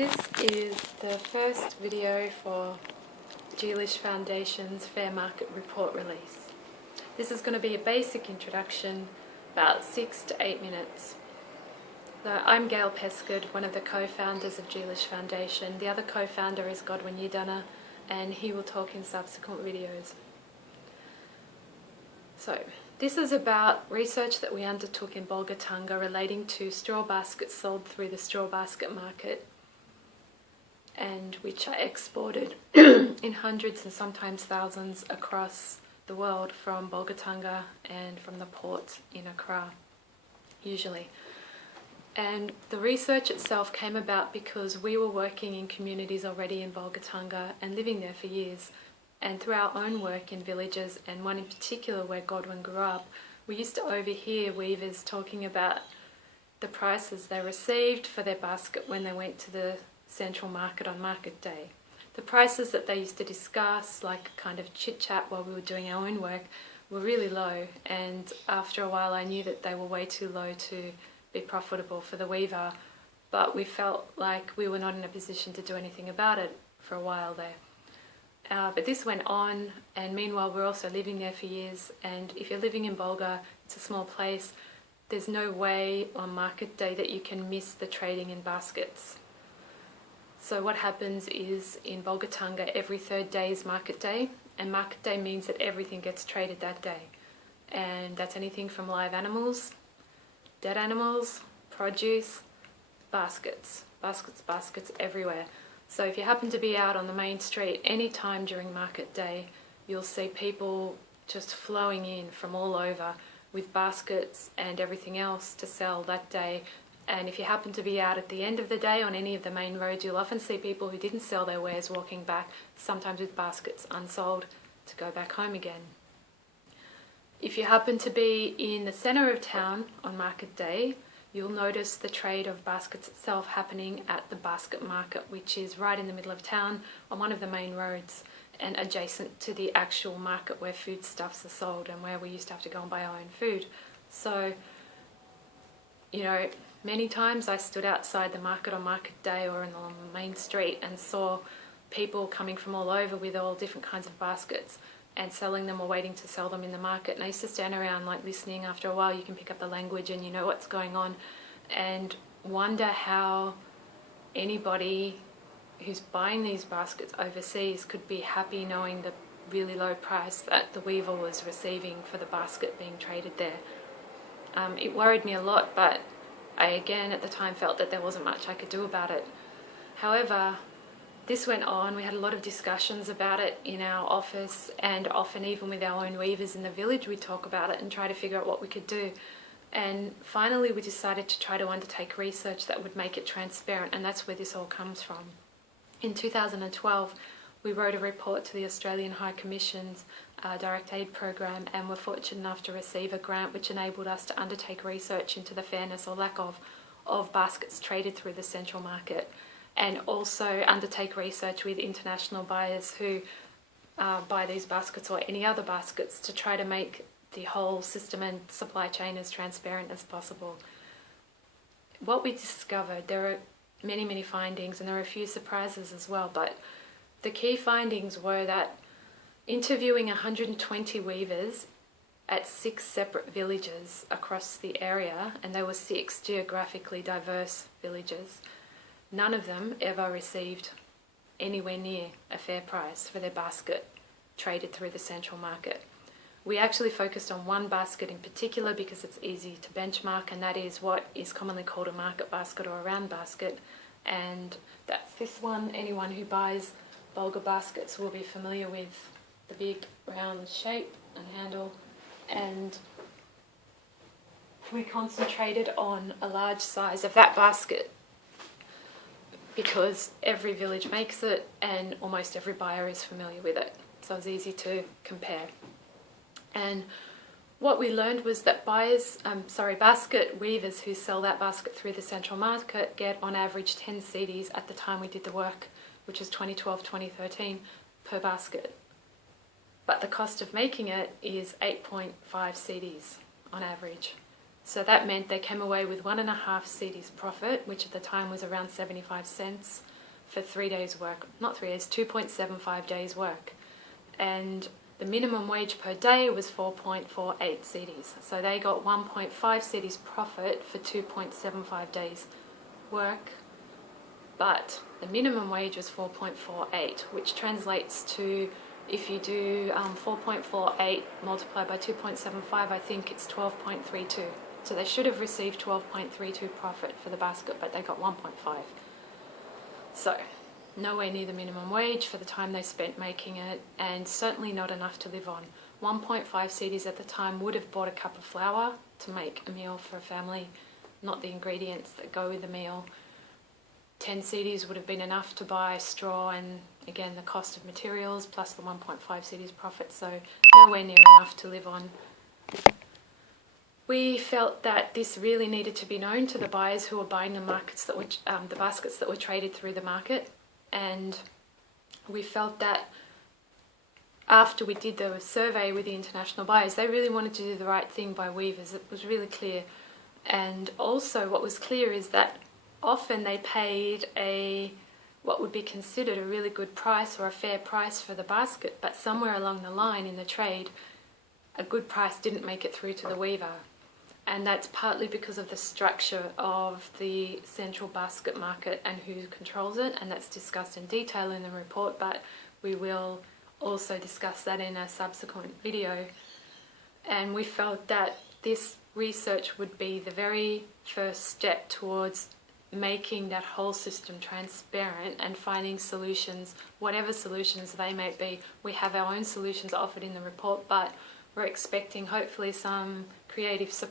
This is the first video for Geelish Foundation's Fair Market Report release. This is going to be a basic introduction, about 6 to 8 minutes. I'm Gail Pescud, one of the co-founders of Geelish Foundation. The other co-founder is Godwin Yidana, and he will talk in subsequent videos. So, this is about research that we undertook in Bolgatanga relating to straw baskets sold through the straw basket market, and which are exported in hundreds and sometimes thousands across the world from Bolgatanga and from the port in Accra, usually. And the research itself came about because we were working in communities already in Bolgatanga and living there for years. And through our own work in villages, and one in particular where Godwin grew up, we used to overhear weavers talking about the prices they received for their basket when they went to the central market on market day. The prices that they used to discuss, like kind of chit-chat while we were doing our own work, were really low, and after a while I knew that they were way too low to be profitable for the weaver, but we felt like we were not in a position to do anything about it for a while there. But this went on, and meanwhile we're also living there for years, and if you're living in Bolga, it's a small place, there's no way on market day that you can miss the trading in baskets. So what happens is in Bolgatanga every third day is market day, and market day means that everything gets traded that day. And that's anything from live animals, dead animals, produce, baskets everywhere. So if you happen to be out on the main street any time during market day, you'll see people just flowing in from all over with baskets and everything else to sell that day. And if you happen to be out at the end of the day on any of the main roads, you'll often see people who didn't sell their wares walking back, sometimes with baskets unsold, to go back home again. If you happen to be in the centre of town on market day, you'll notice the trade of baskets itself happening at the basket market, which is right in the middle of town on one of the main roads and adjacent to the actual market where foodstuffs are sold and where we used to have to go and buy our own food. So, you know, many times I stood outside the market on market day or on the main street and saw people coming from all over with all different kinds of baskets and selling them or waiting to sell them in the market. And I used to stand around like listening. After a while you can pick up the language and you know what's going on, and wonder how anybody who's buying these baskets overseas could be happy knowing the really low price that the weaver was receiving for the basket being traded there. It worried me a lot, but I again at the time felt that there wasn't much I could do about it. However, this went on. We had a lot of discussions about it in our office, and often even with our own weavers in the village we'd talk about it and try to figure out what we could do. And finally we decided to try to undertake research that would make it transparent, and that's where this all comes from. In 2012 we wrote a report to the Australian High Commission's Direct Aid Program, and were fortunate enough to receive a grant which enabled us to undertake research into the fairness or lack of baskets traded through the central market, and also undertake research with international buyers who buy these baskets or any other baskets to try to make the whole system and supply chain as transparent as possible. What we discovered, there are many findings, and there are a few surprises as well, but the key findings were that interviewing 120 weavers at 6 separate villages across the area, and there were 6 geographically diverse villages, none of them ever received anywhere near a fair price for their basket traded through the central market. We actually focused on one basket in particular because it's easy to benchmark, and that is what is commonly called a market basket or a round basket, and that's this one. Anyone who buys Bolga baskets will be familiar with the big round shape and handle, and we concentrated on a large size of that basket because every village makes it and almost every buyer is familiar with it, so it's easy to compare. And what we learned was that basket weavers who sell that basket through the central market get on average 10 cedis at the time we did the work, which is 2012-2013, per basket. But the cost of making it is 8.5 cedis on average. So that meant they came away with 1.5 cedis profit, which at the time was around 75 cents for 3 days work, not 3 days, 2.75 days work. And the minimum wage per day was 4.48 cedis. So they got 1.5 cedis profit for 2.75 days work, but the minimum wage was 4.48, which translates to, if you do 4.48 multiplied by 2.75, I think it's 12.32. So they should have received 12.32 profit for the basket, but they got 1.5. So nowhere near the minimum wage for the time they spent making it, and certainly not enough to live on. 1.5 cedis at the time would have bought a cup of flour to make a meal for a family, not the ingredients that go with the meal. 10 cedis would have been enough to buy straw and, again, the cost of materials plus the 1.5 cedis profit, so nowhere near enough to live on. We felt that this really needed to be known to the buyers who were buying the markets that were, the baskets that were traded through the market, and we felt that after we did the survey with the international buyers, they really wanted to do the right thing by weavers. It was really clear. And also what was clear is that often they paid what would be considered a really good price or a fair price for the basket, but somewhere along the line in the trade, a good price didn't make it through to the weaver. And that's partly because of the structure of the central basket market and who controls it, and that's discussed in detail in the report, but we will also discuss that in a subsequent video. And we felt that this research would be the very first step towards making that whole system transparent and finding solutions, whatever solutions they may be. We have our own solutions offered in the report, but we're expecting hopefully some creative surprise